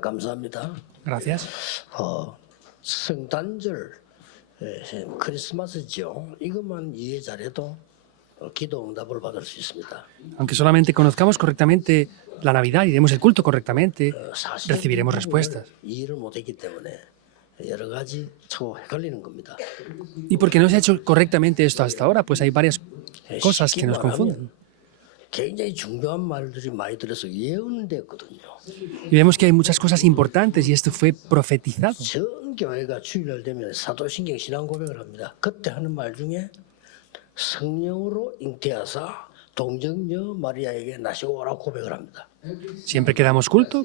감사합니다. Gracias. 성탄절, 크리스마스죠. 이것만 이해 잘해도 기도 응답을 받을 수 있습니다. Aunque solamente conozcamos correctamente la Navidad y demos el culto correctamente, 사실 recibiremos respuestas. 이해를 못했기 때문에 여러 가지 자꾸 헷갈리는 겁니다. Y porque no se ha hecho correctamente esto hasta ahora, pues hay varias cosas que nos confunden. 굉장히 중요한 말들이 많이 들어서 예언됐거든요. Y vemos que hay muchas cosas importantes y esto fue profetizado. 전 교회가 주일날 되면 사도신경 신앙 고백을 합니다. 그때 하는 말 중에 성령으로 잉태하사 동정녀 마리아에게 나시고 오라고 고백을 합니다. Siempre que damos culto,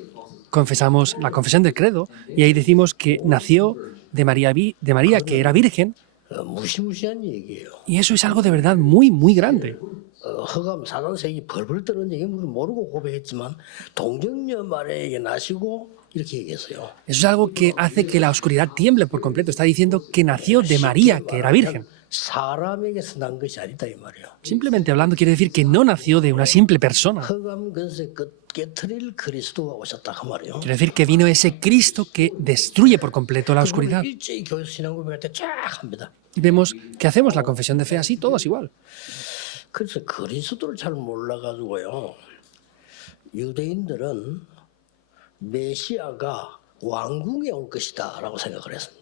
confesamos la confesión del credo y ahí decimos que nació de María que era virgen, 무시무시한 얘기예요. y eso es algo de verdad muy, muy grande. 허감 사단색이 벌벌 떠는 얘기 모르고 고백했지만 동정녀 마리아에게 나시고 이렇게 얘기했어요. Eso es algo que hace que la oscuridad tiemble por completo. Está diciendo que nació de María, que era virgen. 사람에게서 난 것이 아니다 이 말이에요. Simplemente hablando quiere decir que no nació de una simple persona. 허감 근세 깨트릴 그리스도가 오셨다 그 말이에요. Quiere decir que vino ese Cristo que destruye por completo la oscuridad. 일제히 교회 신앙 고백할 때 쫙 합니다. Y vemos que hacemos la confesión de fe así, todos igual. 그래서 그리스도를 잘 몰라가지고요. 유대인들은 메시아가 왕궁에 올 것이다라고 생각을 했습니다.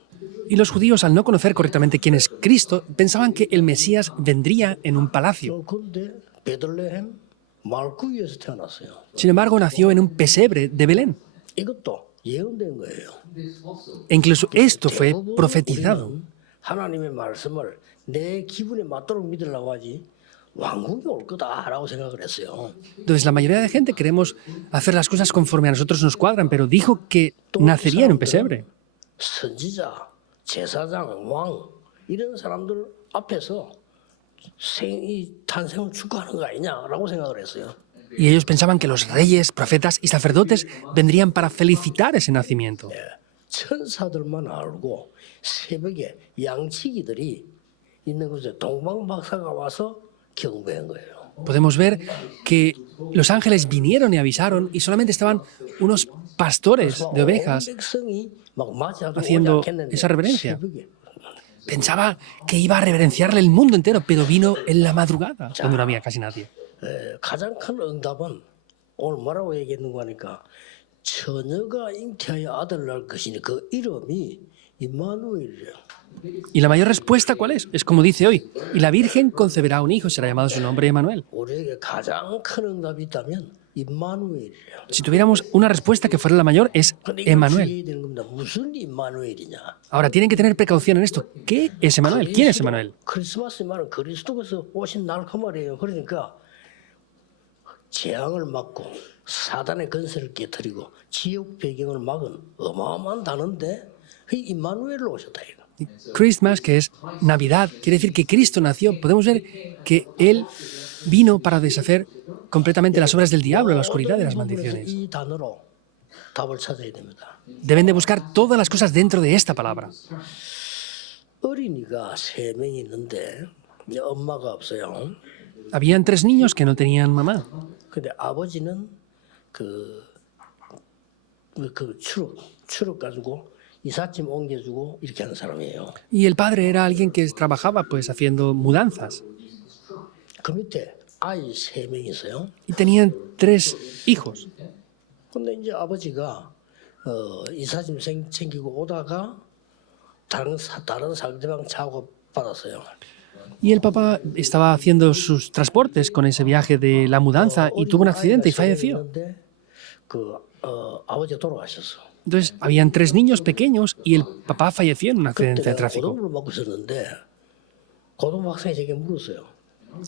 Y los judíos, al no conocer correctamente quién es Cristo, pensaban que el Mesías vendría en un palacio. 그런데 베들레헴 말구이에서 태어났어요. Sin embargo, nació en un pesebre de Belén. 이것도 예언된 거예요. E incluso esto fue profetizado. 우리는 하나님의 말씀을 내 기분에 맞도록 믿으려고 하지 왕궁에 올 거다라고 생각을 했어요. Entonces, la mayoría de gente queremos hacer las cosas conforme a nosotros nos cuadran, pero dijo que nacería en un pesebre. 선지자, 제사장, 왕 이런 사람들 앞에서 이 탄생을 축하하는 거 아니냐라고 생각을 했어요. Y ellos pensaban que los reyes, profetas y sacerdotes vendrían para felicitar ese nacimiento. 천사들만 알고 새벽에 양치기들이 있는 곳에 동방박사가 와서 경배한 거예요. Podemos ver que los ángeles vinieron y avisaron y solamente estaban unos pastores de ovejas 백성이 막 맞이하고 haciendo 오지 않겠는데 esa reverencia. 새벽에. Pensaba que iba a reverenciarle el mundo entero, pero vino en la madrugada, cuando no había casi nadie. 가장 큰 응답은 오늘 뭐라고 얘기했는가 하니까 처녀가 잉태하여 아들을 낳을 것이니 그 이름이 임마누엘이래요. ¿Y la mayor respuesta cuál es? Es como dice hoy, y la Virgen concebirá un hijo, será llamado su nombre Emmanuel. 우리에게 가장 큰 응답이 있다면 임마누엘이래요. Si tuviéramos una respuesta que fuera la mayor, es 근데 이거 Emmanuel. 주의해야 되는 겁니다. 무슨 임마누엘이냐? Ahora, tienen que tener precaución en esto. ¿Qué es Emmanuel? ¿Quién es Emmanuel? 크리스마스 말은 그리스도께서 오신 날 그 말이에요. 그러니까 재앙을 막고 사단의 건세를 깨뜨리고 지옥 배경을 막은 어마어마한 단어인데 그 임마누엘로 오셨다 이거. Christmas, que es Navidad, quiere decir que Cristo nació. Podemos ver que Él vino para deshacer completamente las obras del diablo, la oscuridad de las maldiciones. 이 단어로 답을 찾아야 됩니다. Deben de buscar todas las cosas dentro de esta palabra. 어린이가 3명이 있는데 엄마가 없어요. Habían 3 niños que no tenían mamá. 근데 아버지는 그 추럭 가지고 이삿짐 옮겨주고 이렇게 하는 사람이에요. Y el padre era alguien que trabajaba pues haciendo mudanzas. 그 밑에 아이 3명이 있어요. Y tenían 3 hijos. 근데 이제 아버지가 이삿짐 챙기고 오다가 다른 상대방 차고 받았어요. Y el papá estaba haciendo sus transportes con ese viaje de la mudanza y tuvo un accidente y falleció. 그 아버지가 돌아가셨어. Entonces, habían 3 niños pequeños y el papá falleció en un accidente de 그때가 tráfico. 고등부를 맡고 있었는데 고등학생이 제게 물었어요.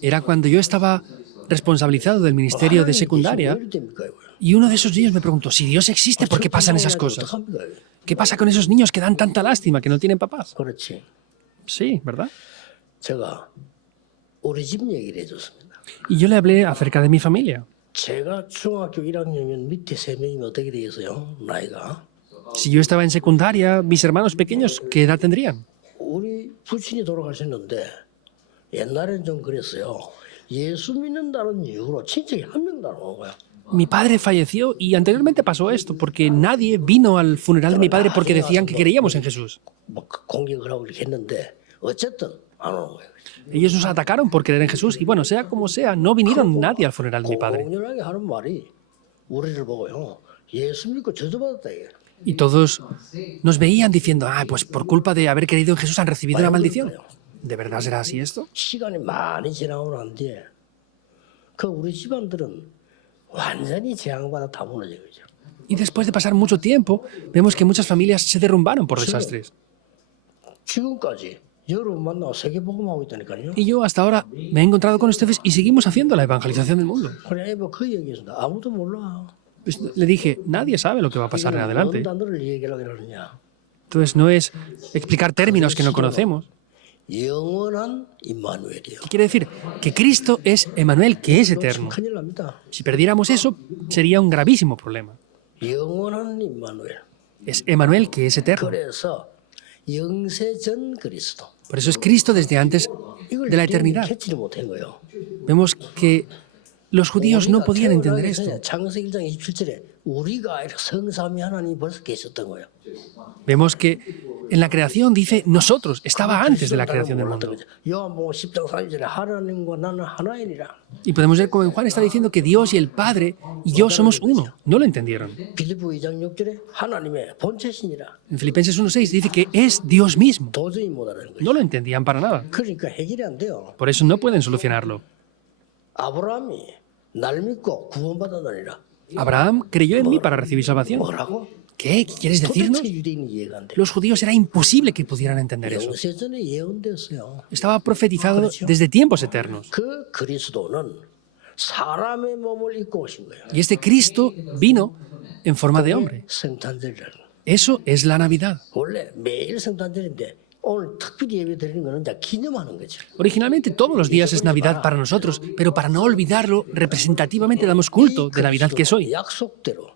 Era cuando yo estaba responsabilizado del ministerio de secundaria y uno de esos niños me preguntó, si Dios existe, ¿por qué pasan esas cosas? ¿Qué pasa con esos niños que dan tanta lástima, que no tienen papás? 그렇지. Sí, ¿verdad? 제가 우리 집 얘기를 해줬습니다. Y yo le hablé acerca de mi familia. 제가 중학교 1학년이면 밑에 3명이면 어떻게 되겠어요? 나이가. Si yo estaba en secundaria, mis hermanos pequeños, ¿qué edad tendrían? 우리 부친이 돌아가셨는데 옛날엔 좀 그랬어요. 예수 믿는다는 이유로 친척이 한 명도 안 온 거야. mi padre falleció y anteriormente pasó esto, porque nadie vino al funeral de mi padre porque decían que creíamos en Jesús. 뭐 공격을 하고 이렇게 했는데 어쨌든 안 오는 거예요. Ellos nos atacaron por creer en Jesús y bueno, sea como sea, no vinieron nadie al funeral de mi padre. 공연하게 하는 말이 우리를 보고요. 예수 믿고 저주받았다 이게. Y todos nos veían diciendo, ah, pues por culpa de haber creído en Jesús han recibido una maldición. ¿De verdad será así esto? 시간이 많이 지나고 난 뒤에 그 우리 집안들은 완전히 재앙받아 다 무너진 거죠. Y después de pasar mucho tiempo, vemos que muchas familias se derrumbaron por desastres. 지금까지 여러분 만나고 세계복음하고 있다니까요. Y yo hasta ahora me he encontrado con ustedes y seguimos haciendo la evangelización del mundo. 그래 뭐그 얘기했습니다. 아무도 몰라. Pues le dije, nadie sabe lo que va a pasar en adelante. 어떤 단어를 얘기하려고 그러느냐. Entonces no es explicar términos que no conocemos. 영원한 임마누엘이요. ¿Qué quiere decir? Que Cristo es Emmanuel, que es eterno. 큰일 납니다. Si perdiéramos eso, sería un gravísimo problema. 영원한 임마누엘. Es Emmanuel, que es eterno. 그래서 영세전 그리스도. Por eso es Cristo desde antes de la eternidad. 캐치를 못한 거예요. Vemos que los judíos no podían entender esto. 창세기 1장 27절에 우리가 성삼위 하나님이 벌써 계셨던 거예요. Vemos que en la creación dice nosotros, estaba antes de la creación del mundo. 요한복음 10장 30절에 하나님과 나는 하나이니라. Y podemos ver como en Juan está diciendo que Dios y el Padre y yo somos uno. No lo entendieron. 빌립보 2장 6절에 하나님의 본체시니라. En Filipenses 1:6 dice que es Dios mismo. 도저히 못 알아는 거예요. No lo entendían para nada. 그러니까 해결이 안 돼요. Por eso no pueden solucionarlo. 아브라함이 날 믿고 구원받았느니라. Abraham creyó en mí para recibir salvación. 뭐라고? ¿Qué? ¿Qué quieres decirnos? 도대체 유대인이 이해가 안 돼. Los judíos era imposible que pudieran entender eso. 영세전에 예언됐어요. Estaba profetizado desde tiempos eternos. 그 그리스도는 사람의 몸을 입고 오신 거예요. Y este Cristo vino en forma de hombre. 성탄절이라는 거. Eso es la Navidad. 원래 매일 성탄절인데 오늘 특별히 예배 드리는 거는 이제 기념하는 거죠. Originalmente todos los días es Navidad para nosotros, pero para no olvidarlo, representativamente damos culto de Navidad que es hoy. 약속대로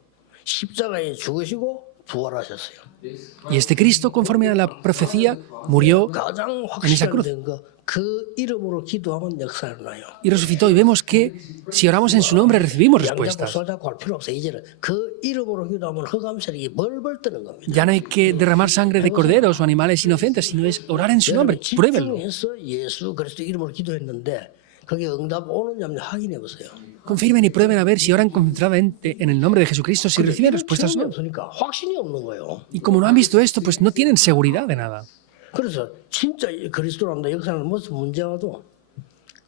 십자가에 죽으시고 부활하셨어요. Y este Cristo, conforme a la profecía, murió 가장 en esa cruz 확실한 거 그 이름으로 기도하면 역사를 나요. y resucitó. Y vemos que si oramos en su nombre recibimos 양잡고 respuestas. 손잡고 할 필요 없어요. 이제는 그 이름으로 기도하면 흑암세력이 벌벌 뜨는 겁니다. Ya no hay que derramar sangre de corderos o animales inocentes, sino es orar en su nombre. Pruébenlo. 집중해서 예수 그리스도 이름으로 기도했는데 거기에 응답 오는지 한번 확인해 보세요. Confirmen y prueben a ver si oran concentradamente en el nombre de Jesucristo, si reciben respuestas o no. 없으니까 확신이 없는 거예요. Y como no han visto esto, pues no tienen seguridad de nada. 그래서 진짜 그리스도랍니다 역사는 무슨 문제 와도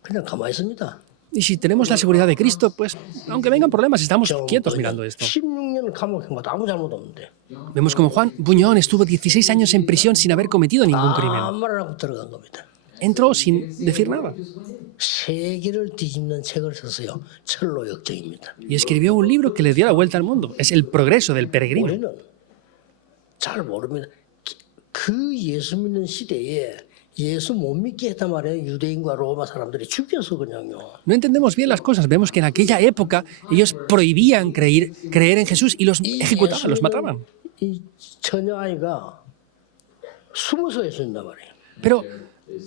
그냥 가만히 있습니다. Y si tenemos la seguridad de Cristo, pues aunque vengan problemas, estamos quietos mirando esto. 16년 감옥에 뭐 아무 잘못 없는데 Vemos como Juan Buñón estuvo 16 años en prisión sin haber cometido ningún crimen. 아무 말 안 하고 들어간 겁니다. Entró sin decir nada. 세계를 뒤집는 책을 썼어요. 철로 역정입니다. Y escribió un libro que le dio la vuelta al mundo. Es El progreso del peregrino. 우리는 잘 모릅니다. 그 예수 믿는 시대에 예수 못 믿게 했단 말이에요. 유대인과 로마 사람들이 죽여서 그냥요. No entendemos bien las cosas. Vemos que en aquella época ellos prohibían creer en Jesús y los ejecutaban, los mataban. 이 처녀 아이가 숨어서 했었단 말이에요. Pero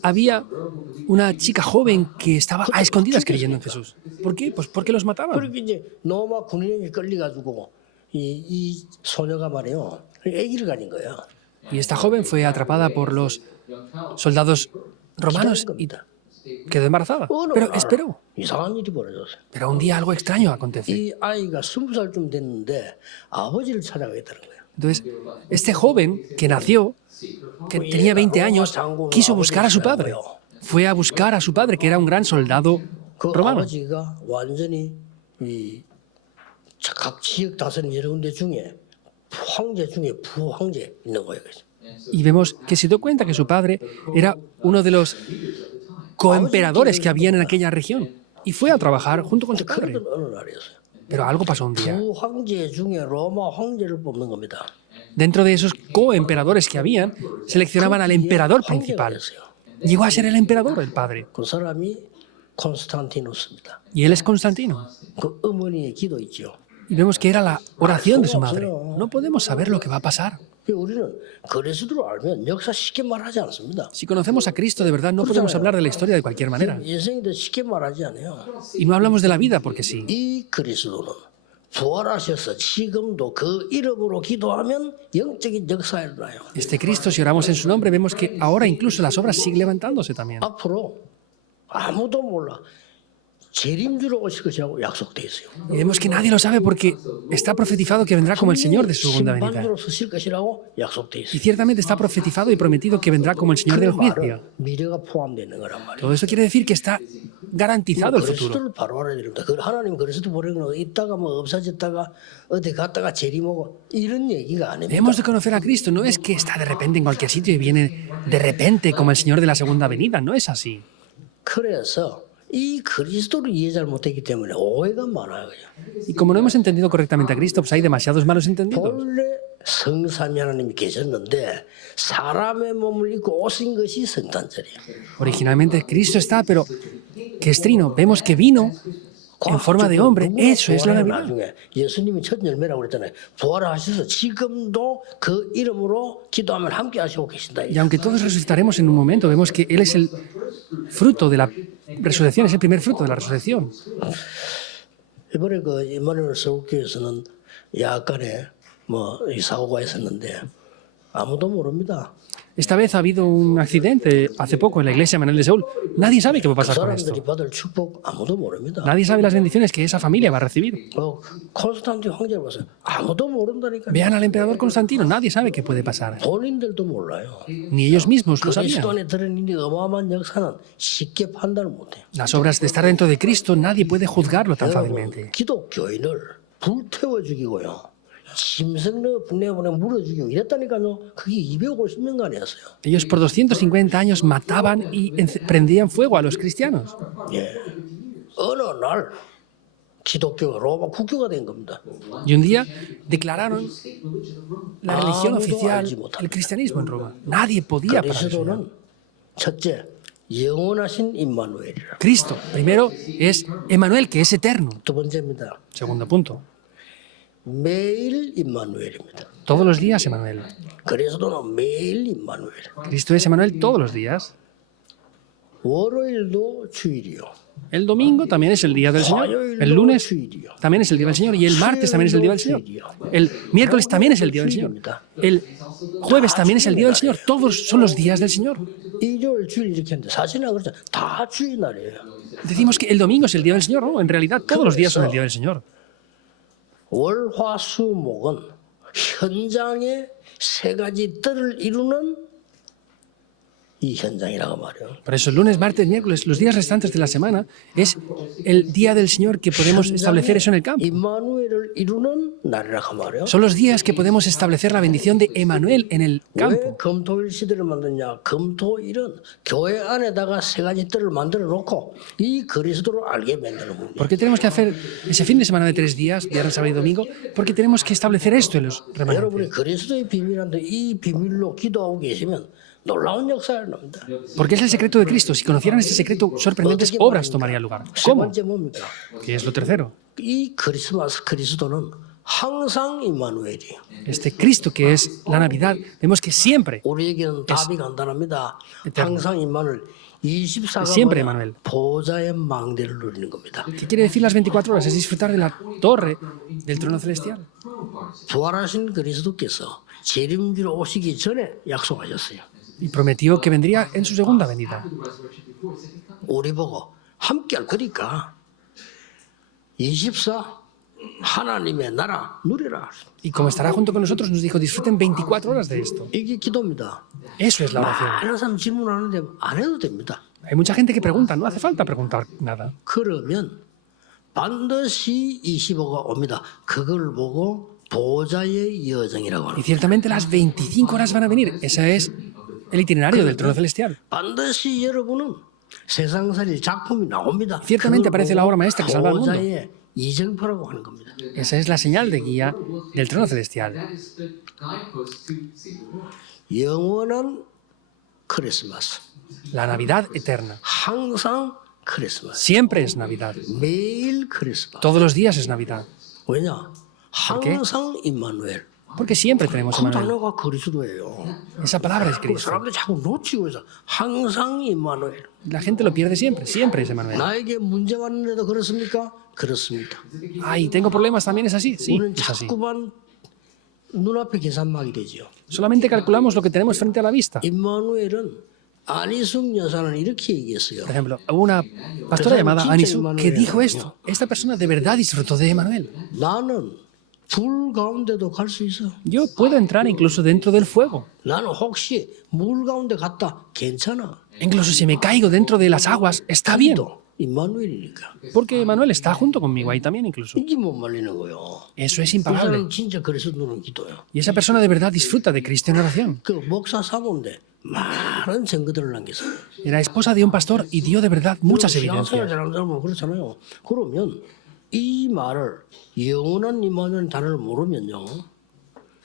había una chica joven que estaba a escondidas creyendo en Jesús. ¿Por qué? Pues porque los mataban. 그렇게 이제 로마 군인에게 끌려가지고 이 소녀가 말이에요. 아기를 가진 거예요. Y esta joven fue atrapada por los soldados romanos y quedó embarazada. Pero esperó. 이상한 일이 벌어졌어요. Pero un día algo extraño acontece. 이 아이가 20살쯤 됐는데 아버지를 찾아가겠다는 거예요. Entonces, este joven que nació, que tenía 20 años, quiso buscar a su padre. Fue a buscar a su padre, que era un gran soldado 그 romano. 아버지가 완전히 각 지역 다스리는 여러 군데 중에 황제 중에 부황제 있는 거예요. Y vemos que se dio cuenta que su padre era uno de los coemperadores que habían en aquella región. Y fue a trabajar junto con su padre. 그러던 어느 날이었어요. Pero algo pasó un día. 부황제 중에 로마 황제를 뽑는 겁니다. Dentro de esos coemperadores que habían, seleccionaban al emperador principal. Llegó a ser el emperador, el padre. 그 사람이 콘스탄티누스입니다. Y él es Constantino. 그 어머니의 기도 있죠. Y vemos que era la oración de su madre. No podemos saber lo que va a pasar. 우리는 그리스도를 알면 역사 쉽게 말하지 않습니다. Si conocemos a Cristo de verdad, no podemos hablar de la historia de cualquier manera. 인생도 쉽게 말하지 않아요. Y no hablamos de la vida porque sí. 이 그리스도는 부활하셔서 지금도 그 이름으로 기도하면 영적인 역사가 일어나요. Este Cristo, si oramos en su nombre, vemos que ahora incluso las obras siguen levantándose también. 앞으로 아무도 몰라. 재림주로 오실 것이라고 약속돼 있어요. Y vemos que nadie lo sabe porque está profetizado que vendrá como el Señor de su segunda venida. 심판주로 서실 것이라고 약속돼 Y 있어요. ciertamente está profetizado y prometido que vendrá como el Señor del 그 말은 juicio. 미래가 포함되어 있는 거란 말이에요. Todo eso quiere decir que está garantizado el futuro. 그리스도를 바로 알아야 됩니다. 그 하나님 그리스도 보내는 거 있다가 뭐 없어졌다가 어디 갔다가 재림하고 이런 얘기가 아닙니다. Hemos de conocer a Cristo, no es que está de repente en cualquier sitio y viene de repente como el Señor de la segunda venida, no es así. 그래서 이 그리스도를 이해 잘 못했기 때문에 오해가 많아요. Y como no hemos entendido correctamente a Cristo, pues hay demasiados malos entendidos. 본래 성삼위 하나님이 계셨는데 사람의 몸을 입고 오신 것이 성탄절이에요. Originalmente Cristo está, pero que es trino. Vemos que vino en forma de hombre. Eso es la Navidad. 나중에 예수님이 첫 열매라고 그랬잖아요. 부활하셔서 지금도 그 이름으로 기도하면 함께 하시고 계신다. Y aunque todos resucitaremos en un momento, vemos que Él es el fruto de la resurrección, es el primer fruto de la resurrección. 이번에 그 이마누엘 서울교회에서는 약간의 이 사고가 있었는데 아무도 모릅니다. Esta vez ha habido un accidente hace poco en la iglesia Manuel de Seúl. Nadie sabe qué va a 그 pasar con esto. 사람들이 받을 축복 아무도 모릅니다. Nadie sabe las bendiciones que esa familia va a recibir. 콘스탄틴 황제를 보세요. 아무도 모른다니까. Vean al emperador Constantino, nadie sabe qué puede pasar. 본인들도 몰라요. Ni ellos mismos lo sabían. 그리스도 안에 들어있는 이 어마어마한 역사는 쉽게 판단을 못해요. Las obras de estar dentro de Cristo, nadie puede juzgarlo tan 여러분, fácilmente. 기독교인을 불태워 죽이고요. 짐승을 분내보내 물어 죽이고 이랬다니까요. 그게 250년간이었어요. Ellos por 250 años mataban y prendían fuego a los cristianos. 예. 어느 날 기독교가 로마 국교가 된 겁니다. Y un día declararon la religión oficial, el cristianismo en Roma. Nadie podía parar eso. 그리스도는 첫째 영원하신 임마누엘이라. Cristo, primero, es Emmanuel, que es eterno. 두 번째입니다. Segundo punto. 매일 임마누엘입니다. Todos los días Emmanuel. 그리스도는 매일 임마누엘. Cristo es Emmanuel todos los días. 월요일도 주일이요. El domingo también es el día del Señor. El lunes también es el día del Señor. Y el martes también es el día del Señor. El miércoles también es el día del Señor. El jueves también es el día del Señor. Todos son los días del Señor. 일요일 주일 이렇게 했는데 사실은 그렇죠. 다 주일 날이에요. Decimos que el domingo es el día del Señor, ¿no? En realidad todos los días son el día del Señor. 월화수목은 현장의 세 가지 뜰을 이루는 이 현장이라고 말이에요. Por eso el lunes, martes, miércoles, los días restantes de la semana, es el día del Señor que podemos establecer eso en el campo. 임마누엘을 이루는 날이라고 말이에요. Son los días que podemos establecer la bendición de Emmanuel en el 왜 campo. 금토일 시대를 만드냐? 금토일은 교회 안에다가 세 가지 뜰을 만들어 놓고 이 그리스도를 알게 만드는 겁니다. ¿Por qué tenemos que hacer ese fin de semana de 3 días, viernes, sábado y domingo? Porque tenemos que establecer esto en los 여러분이 remanentes. 그리스도의 비밀한데 이 비밀로 기도하고 계시면 놀라운 역사가 일어납니다. Porque es el secreto de Cristo. Si conocieran este secreto, sorprendentes obras tomarían lugar. 세 ¿Cómo? 번째 뭡니까? ¿Qué es lo tercero? 이 크리스마스 그리스도는 항상 임마누엘이에요. Este Cristo que es la Navidad, vemos que siempre, 우리에게는 답이 간단합니다. 항상 임마누엘. 24가 Siempre Emmanuel. 보좌의 망대를 누리는 겁니다. ¿qué quiere decir las 24 horas? Es disfrutar de la torre del trono celestial. 부활하신 그리스도께서 재림주로 오시기 전에 약속하셨어요. Y prometió que vendría en su segunda venida. 우리 보고 함께할 거니까 24 하나님의 나라 누리라. Y como estará junto con nosotros, nos dijo, disfruten 24 horas de esto. 이게 기도입니다. Eso es la oración. 많은 사람 질문하는데 안 해도 됩니다. Hay mucha gente que pregunta, no hace falta preguntar nada. 그러면 반드시 25가 옵니다. 그걸 보고 보좌의 여정이라고 Y 합니다. ciertamente las 25 horas van a venir. Ese es el itinerario del trono celestial. 반드시 여러분은 세상살이 작품이 나옵니다. Ciertamente aparece la obra maestra que salva al mundo. 보좌의 이정표라고 하는 겁니다. Esa es la señal de guía del trono celestial. 영원한 크리스마스. La Navidad eterna. 항상 크리스마스. Siempre es Navidad. 매일 크리스마스. Todos los días es Navidad. 왜냐? qué? 항상 임마누엘. Porque siempre tenemos 그 Emmanuel. 단어가 그리스도예요. Esa palabra es 그 Cristo. 사람들이 자꾸 놓치고 있어. 항상 임마누엘. La gente lo pierde siempre, siempre es Emmanuel. 나에게 문제 왔는데도 그렇습니까? 그렇습니다. Ay, ¿tengo problemas también? ¿Es así? Sí, 우리는 es así. 자꾸만 눈앞에 계산막이 되죠. Solamente calculamos lo que tenemos frente a la vista. 임마누엘은 안희숙 여사는 이렇게 얘기했어요. Por ejemplo, hubo una pastora llamada Anisu que dijo esto. Esta persona de verdad disfrutó de Emmanuel. 나는 불 가운데도 갈 수 있어. Yo puedo entrar incluso dentro del fuego. 나는 혹시 물 가운데 갔다 괜찮아. Incluso si me caigo dentro de las aguas, está bien. 또 임마누엘이니까. Porque Emmanuel está junto conmigo ahí también incluso. 이게 못 말리는 거요. Eso es 그 impagable. 사람 진짜 그리스도는 기도요. Y esa persona de verdad disfruta de Cristo en oración. 그 목사 사모인데 많은 증거들을 남겼어요. Era esposa de un pastor y dio de verdad muchas 신앙생활 evidencias. 잘하는 사람은 그렇잖아요. 그러면 이 말을 영원한 임마누엘 단어를 모르면요.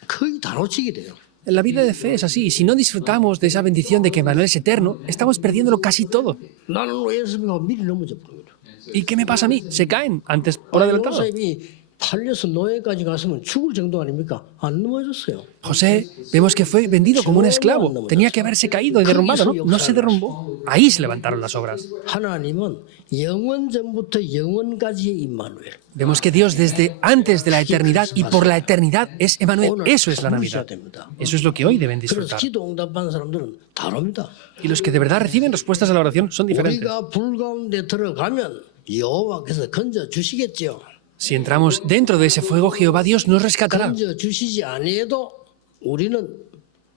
거의 다 놓치게 돼요. En la vida de fe es así. Y si no disfrutamos de esa bendición de que Emmanuel es eterno, estamos perdiéndolo casi todo. 나는 왜 예수님과 미리 넘어져 버린 거죠. ¿Y qué me pasa a mí? Se caen antes por adelantado. 요셉이 팔려서 노예까지 갔으면 죽을 정도 아닙니까? 안 넘어졌어요. José, vemos que fue vendido como un esclavo. Tenía que haberse caído y derrumbado, ¿no? No se derrumbó. Ahí se levantaron las obras. 하나님은 영원 전부터 영원까지의 임마누엘. Vemos que Dios desde antes de la eternidad y por la eternidad es Emmanuel. 오늘 Eso es la 부르셔야 Navidad. 됩니다. Eso es lo que hoy deben 그래서 disfrutar. 기도 응답받는 사람들은 다릅니다. Y los que de verdad reciben respuestas a la oración son diferentes. 우리가 불 가운데 들어가면 여호와께서 건져 주시겠죠. Si entramos dentro de ese fuego, Jehová Dios nos rescatará. 건져 주시지 아니해도 우리는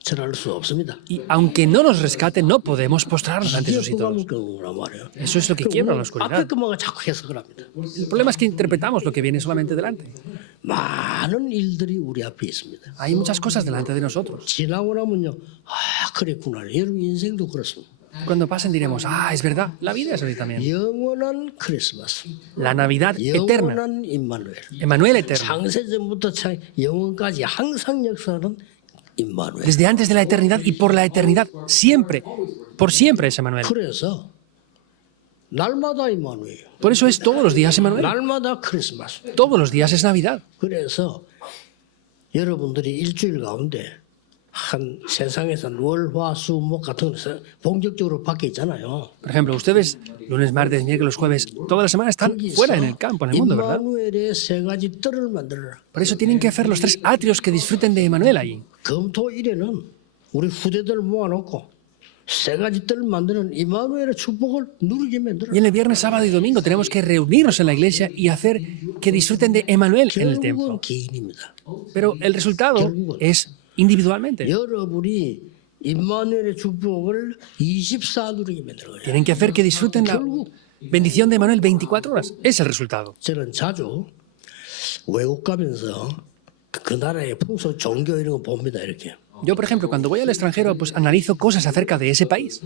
절할 수 없습니다. Y aunque no nos rescate, no podemos postrarnos ante 이게 sus ídolos. 불가능한 거란 말이에요. Eso es lo que quiebra la 앞에 oscuridad. 것만 자꾸 해석을 합니다. El problema es que interpretamos lo que viene solamente delante. 많은 일들이 우리 앞에 있습니다. Hay muchas cosas delante de nosotros. 지나고 나면요, 아 그랬구나. 여러분 인생도 그렇습니다. Cuando pasen diremos, ah, es verdad, la vida es así también. 영원한 크리스마스, La Navidad eterna, 영원한 임마누엘. Emmanuel eterno. 창세전부터 영원까지 항상 역사하는 임마누엘. Desde antes de la eternidad y por la eternidad, siempre, por siempre es Emmanuel. 그래서 날마다 임마누엘, Por eso es todos los días Emmanuel. 날마다 크리스마스. Todos los días es Navidad. 그래서 여러분들이 일주일 가운데 한 세상에서 월, 화, 수, 목 같은 것을 본격적으로 밖에 있잖아요. Por ejemplo, ustedes, lunes, martes, miércoles, jueves, toda la semana están fuera en el campo, en el mundo, ¿verdad? 임마누엘의 세 가지 뜰을 만들어라. Por eso tienen que hacer los 3 atrios que disfruten de Emmanuel ahí. 금토일에는 우리 후대들 모아놓고 세 가지 뜰을 만드는 임마누엘의 축복을 누리게 만들어. Y en el viernes, sábado y domingo tenemos que reunirnos en la iglesia y hacer que disfruten de Emmanuel en el templo. 결국은 개인입니다. Pero el resultado es individualmente. 여러분이 임마누엘의 축복을 24 누리게 만들어 거예요. Tienen que hacer que disfruten la bendición de Emmanuel 24 horas. Es el resultado. 저는 자주 외국 가면서 그 나라의 풍소, 종교 이런 거 봅니다. 이렇게. Yo, por ejemplo, cuando voy al extranjero, pues analizo cosas acerca de ese país.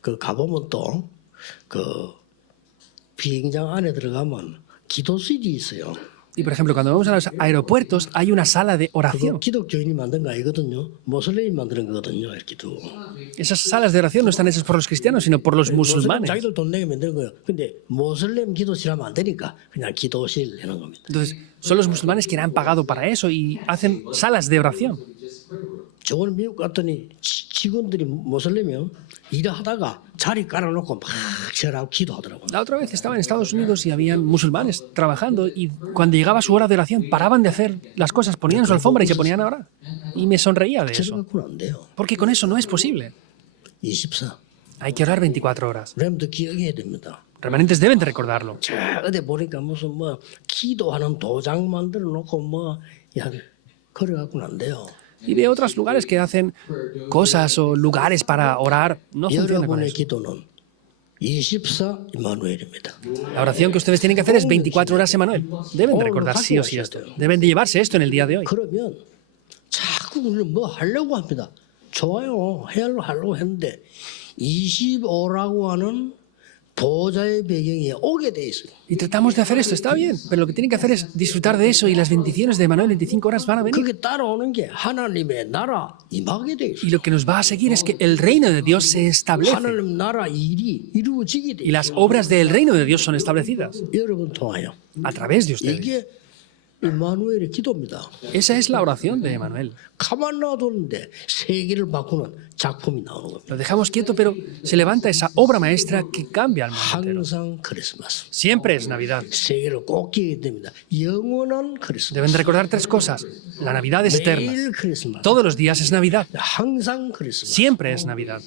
그 가보면 또 그 비행장 안에 들어가면 기도실이 있어요. Y, por ejemplo, cuando vamos a los aeropuertos, hay una sala de 그거 oración. 기독교인이 만든 거 아니거든요. 모슬렘이 만드는 거거든요. 이렇게 두. Esas salas de oración no están hechas por los cristianos, sino por los 모슬렘 musulmanes. 자기들 돈 내게 만드는 거예요. 근데 모슬렘 기도실 하면 안 되니까 그냥 기도실 하는 겁니다. Entonces, son los musulmanes que han pagado para eso y hacen salas de oración. 저번에 미국 갔더니 직원들이 모슬렘이요. 일하다가 자리 깔아놓고 막 절하고 기도하더라고요. La otra vez estaba en Estados Unidos y habían musulmanes trabajando y cuando llegaba su hora de oración paraban de hacer las cosas, ponían su alfombra y se ponían a orar. Y me sonreía de 저런 eso, 갖고는 안 돼요. porque con eso no es posible. 24. Hay que orar 24 horas. 렘도 기억해야 됩니다. Remanentes deben de recordarlo. 저 어디 보니까 무슨 뭐 기도하는 도장 만들어 놓고 뭐 야, 그래 갖고는 안 돼요. Y veo otros lugares que hacen cosas o lugares para orar. No funciona con 여러분의 eso. 기도는 24 임마누엘입니다. La oración que ustedes tienen que hacer es 24 horas Emmanuel. Deben de recordar sí o sí esto. Deben de llevarse esto en el día de hoy. 그러면 자꾸 우리는 뭐 하려고 합니다. 좋아요. 하려고 했는데 25라고 하는 보좌의 배경에 오게 돼 있어요. Y tratamos de hacer esto, está bien, pero lo que tienen que hacer es disfrutar de eso y las bendiciones de Emmanuel 25 horas van a venir. 그게 따라오는 게 하나님의 나라 임하게 돼 Y 있어요. lo que nos va a seguir es que el reino de Dios se establece 하나님 나라 일이 이루어지게 돼 y 있어요. las obras del reino de Dios son establecidas 여러분 통하여 a través de ustedes. 이게 임마누엘의 기도입니다. Esa es la oración de Emanuel. 가만 놔두는데 세계를 바꾸는 작품이 나오는 겁니다. Lo dejamos quieto, pero se levanta esa obra maestra que cambia al mundo entero. 항상 크리스마스. Siempre es Navidad. 세계를 꼭 기억해야 됩니다. 영원한 크리스마스. Deben de recordar tres cosas. La Navidad es eterna. 매일 크리스마스. Todos los días es Navidad. 항상 크리스마스. Siempre es Navidad.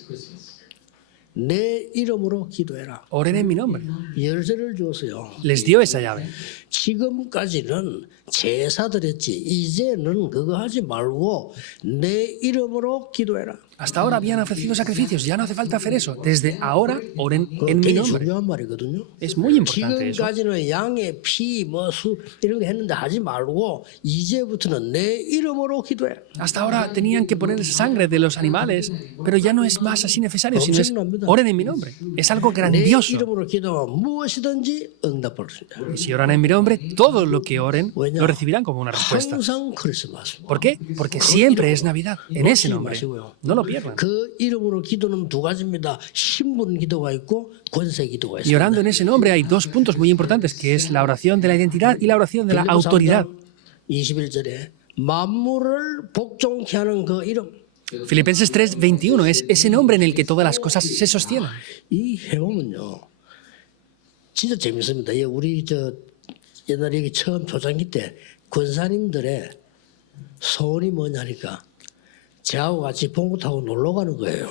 내 이름으로 기도해라. Oren en mi nombre. 열쇠를 줬어요. Les dio esa llave. 지금까지는 제사 드렸지. 이제는 그거 하지 말고 내 이름으로 기도해라. Hasta ahora habían ofrecido sacrificios. Ya no hace falta hacer eso. Desde ahora oren 그거 en mi 되게 nombre. 중요한 말이거든요. Es muy importante eso. 지금까지는 양의 피, 수 이런 거 했는데 하지 말고 이제부터는 내 이름으로 기도해. Hasta ahora tenían que poner esa sangre de los animales, pero ya no es más así necesario, sino es oren en mi nombre. Es algo 내 grandioso. 이름으로 기도하면 무엇이든지 응답할 수 있다. Y si oran en mi nombre, todo lo que oren lo recibirán como una respuesta. 항상 크리스마스. ¿Por qué? Porque siempre es Navidad, en ese nombre. No lo pierdan. 그 이름으로 기도는 두 가지입니다. 신분 기도가 있고 권세 기도가 Y 있습니다. orando en ese nombre hay dos puntos muy importantes, que es la oración de la identidad y la oración de la autoridad. 21절에 만물을 복종케 하는 그 이름. Filipenses 3:21 es ese nombre en el que todas las cosas se sostienen. 이 해보면요, 진짜 재밌습니다. 예, 우리 옛날에 여기 처음 초창기 때 권사님들의 소원이 뭐냐니까 저하고 같이 봉구 타고 놀러 가는 거예요.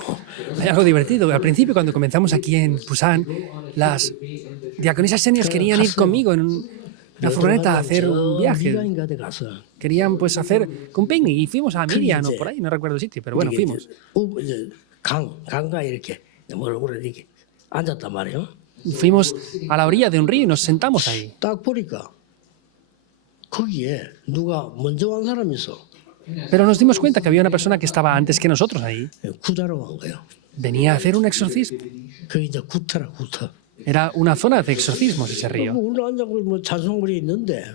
Hay algo divertido. Al principio, cuando comenzamos aquí en Busan, las diaconisas seniors querían ir conmigo en una furgoneta a hacer un viaje. 미간인가에 가서 Querían pues hacer un picnic y fuimos a Miriam o por ahí, no recuerdo el sitio, pero bueno, fuimos. 이제 강가에 이렇게 얼굴에 이렇게 앉았단 말이에요. Y fuimos a la orilla de un río y nos sentamos ahí. 딱 보니까 거기에 누가 먼저 온 사람이 있어. Pero nos dimos cuenta que había una persona que estaba antes que nosotros ahí. 구타로 간 거예요. Venía a hacer un exorcismo. 그 이제 구타라 구타. Era una zona de exorcismos ese río. 올라앉아고 뭐 찬송거리 있는데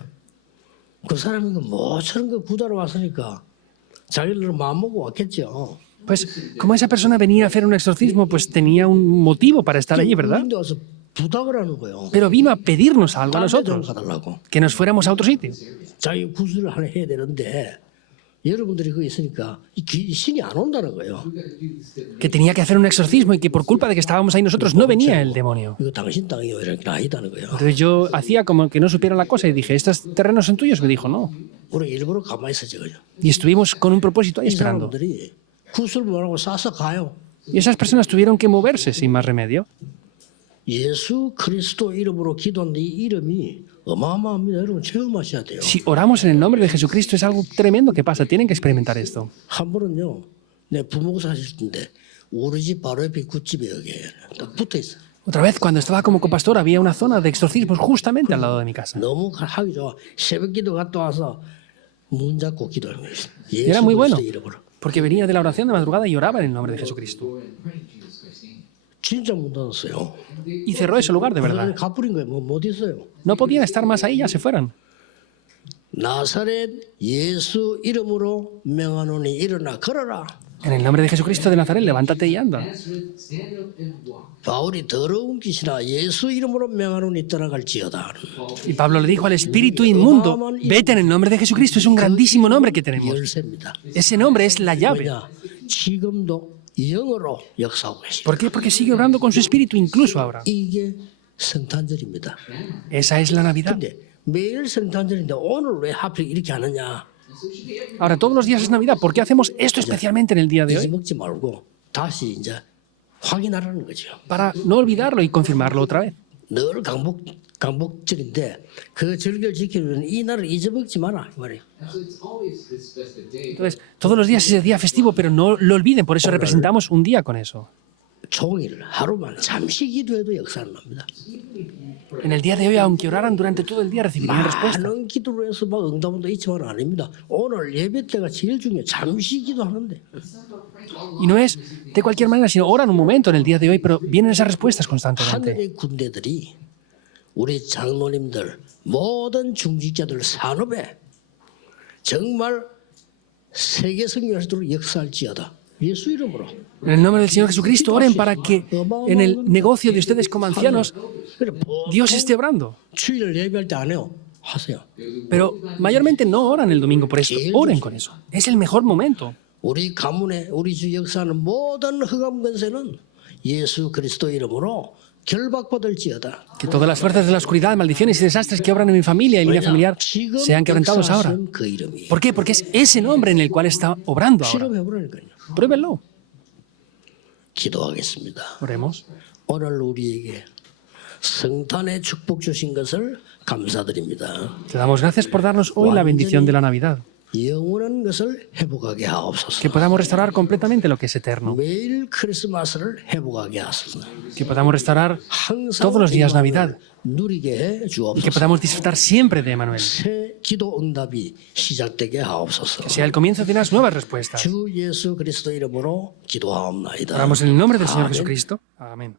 그 사람이 뭐처럼 그 구타로 왔으니까 자기를 마음먹고 왔겠죠. Pues como esa persona venía a hacer un exorcismo, pues tenía un motivo para estar allí, ¿verdad? 우리한테 와서 부탁을 하는 거예요. Pero vino a pedirnos algo a 딴데 좀 nosotros, 가달라고. que nos fuéramos a otro sitio. 자기 구슬을 하나 해야 되는데 여러분들이 거기 있으니까 이 신이 안 온다는 거예요. Que tenía que hacer un exorcismo y que por culpa de que estábamos ahí nosotros no venía el demonio. 이거 당신 땅이요 이렇게 아니다는 거예요. Entonces yo hacía como que no supiera la cosa y dije, ¿estos terrenos son tuyos? Me dijo, no. 우리 일부러 가만히 있었죠. Y estuvimos con un propósito ahí 이 esperando. 사람들이 구슬 뭐라고 싸서 가요. Y esas personas tuvieron que moverse sin más remedio. 예수 그리스도 이름으로 기도한 이 이름이 어마어마합니다. 여러분 체험하셔야 돼요. Si oramos en el nombre de Jesucristo es algo tremendo que pasa, tienen que experimentar esto. 한 번은요, 내 부모가 사실 텐데 우리 집 바로 옆에 굿집에 여기 딱 붙어 있어. Otra vez, cuando estaba como copastor, había una zona de exorcismos justamente al lado de mi casa. 너무 하기 좋아. 새벽기도 갔다 와서 문 잡고 기도하는 거예요. Era muy bueno, 그리스도 이름으로. porque venía de la oración de madrugada y oraba en el nombre de Jesucristo. 진짜 문 닫았어요. Y cerró ese lugar de verdad. 가버린 거예요. 못 있어요. No podían estar más ahí, ya se fueron. 나사렛 예수 이름으로 명하노니 일어나 걸어라. En el nombre de Jesucristo de Nazaret, levántate y anda. 바울이 더러운 귀신아 예수 이름으로 명하노니 떠나갈지어다. Y Pablo le dijo al espíritu inmundo, vete en el nombre de Jesucristo, es un grandísimo nombre que tenemos. 열쇠입니다. Ese nombre es la llave. 왜냐? 지금도 영으로 역사하고 계십니다. ¿Por qué? Porque sigue obrando con su espíritu incluso ahora. 이게 성탄절입니다. Esa es la Navidad. 근데 매일 성탄절인데 오늘 왜 하필 이렇게 하느냐? Ahora, todos los días es Navidad. ¿Por qué hacemos esto especialmente en el día de hoy? 잊어먹지 말고 다시 이제 확인하라는 거죠. Para no olvidarlo y confirmarlo otra vez. 늘 강복절인데 그 절기를 지키려면 이 날을 잊어먹지 마라 이 말이에요. Entonces, todos los días es el día festivo, pero no lo olviden. Por eso representamos un día con eso. 종일 하루만 잠시 기도해도 역사는 납니다. En el día de hoy, aunque oraran durante todo el día, recibirían respuesta. 많은 기도를 해서 막 응답은 있지만 아닙니다. 오늘 예배 때가 제일 중요해. 잠시 기도하는데. Y no es de cualquier manera, sino oran un momento en el día de hoy, pero vienen esas respuestas constantemente. 하늘의 군대들이 우리 장로님들 모든 중직자들 산업에 정말 세계 성교하도록 역사할지어다. 예수 이름으로. En el nombre del Señor Jesucristo, oren para que en el negocio de ustedes como ancianos, Dios esté obrando. 주일을 예배할 때 안 해요. 하세요. Pero mayormente no oran el domingo por esto, oren con eso. Es el mejor momento. 우리 가문에 우리 주 역사하는 모든 흑암 권세는 예수 그리스도 이름으로 결박받을지어다. Que todas las fuerzas de la oscuridad, maldiciones y desastres que obran en mi familia y línea familiar 지금 sean quebrantados ahora. 역사하시는 그 이름이 ¿Por qué? Porque es ese nombre en el cual está obrando ahora. 실험해보라니까요. Pruébenlo. 기도하겠습니다. Oremos. 오늘 우리에게 성탄의 축복 주신 것을 감사드립니다. Te damos gracias por darnos hoy la bendición de la Navidad. 영원한 것을 회복하게 하옵소서. Que podamos restaurar completamente lo que es eterno. 매일 크리스마스를 회복하게 하소서. Que podamos restaurar 항상 todos los días 임마누엘 Navidad. 누리게 해 Y que 주옵소서. podamos disfrutar siempre de Emmanuel. 새 기도 응답이 시작되게 하옵소서. Que sea el comienzo de unas nuevas respuestas. 주 예수 그리스도 이름으로 기도하옵나이다. Oramos en el nombre del Señor 아멘. Jesucristo. Amén.